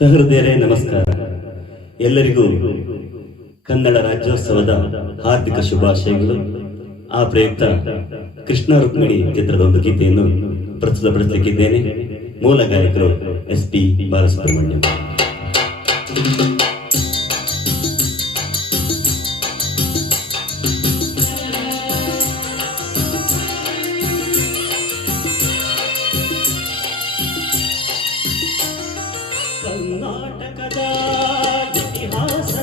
ಸಹೃದಯರೇ, ನಮಸ್ಕಾರ. ಎಲ್ಲರಿಗೂ ಕನ್ನಡ ರಾಜ್ಯೋತ್ಸವದ ಹಾರ್ದಿಕ ಶುಭಾಶಯಗಳು. ಆ ಪ್ರಯುಕ್ತ ಕೃಷ್ಣ ರುಕ್ಮಿಣಿ ಚಿತ್ರದ ಒಂದು ಗೀತೆಯನ್ನು ಪ್ರಸ್ತುತಪಡಿಸಲಿಕ್ಕಿದ್ದೇನೆ. ಮೂಲ ಗಾಯಕರು ಎಸ್ ಪಿ ಬಾಲಸುಬ್ರಹ್ಮಣ್ಯಂ.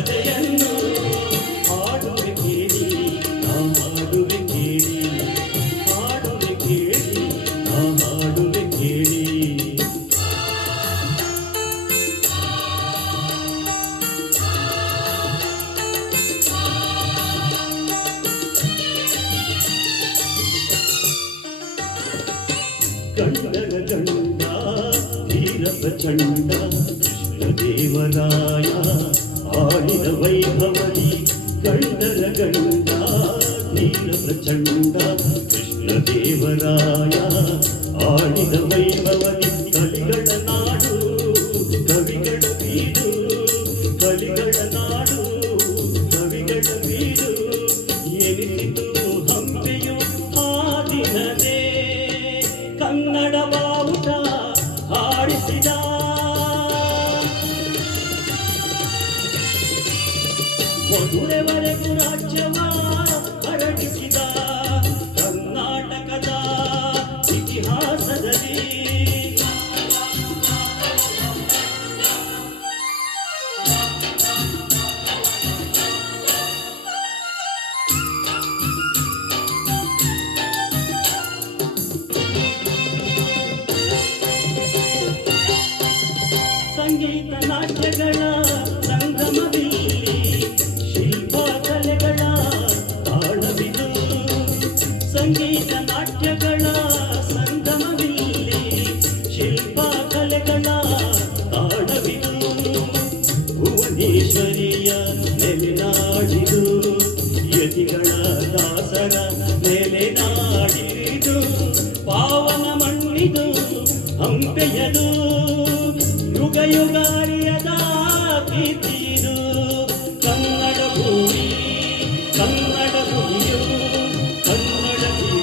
ಕಥೆಯನ್ನು ಹಾಡುವೆ ಕೇಳಿ ನಾ ಹಾಡುವೆ ಕೇಳಿ ಹಾಡುವೆ ಕೇಳಿ ನಾ ಹಾಡುವೆ ಕೇಳಿ ಗಂಡನ ಗಂಡ ಧೀರ ಪ್ರಚಂಡ ಕೃಷ್ಣದೇವರಾಯ ಆಳಿದ ವೈಭವದಿ ಗಂಡನ ಗಂಡ ಧೀರ ಪ್ರಚಂಡ ಕೃಷ್ಣದೇವರಾಯ ಆಳಿದ ವೈಭವದಿ मधुरे मरे राज्यमा ಸಂಗೀತ ನಾಟ್ಯಗಳ ಸಂಗಮದಲ್ಲಿ ಶಿಲ್ಪ ಕಲೆಗಳ ತಾಳವಿದು. ಭುವನೇಶ್ವರಿಯ ನೆಲೆನಾಡಿದು ಯತಿಗಳ ದಾಸರ ಪಾವನ ಮಣ್ಣಿದು ಯುಗ ಯುಗಾರಿಯದ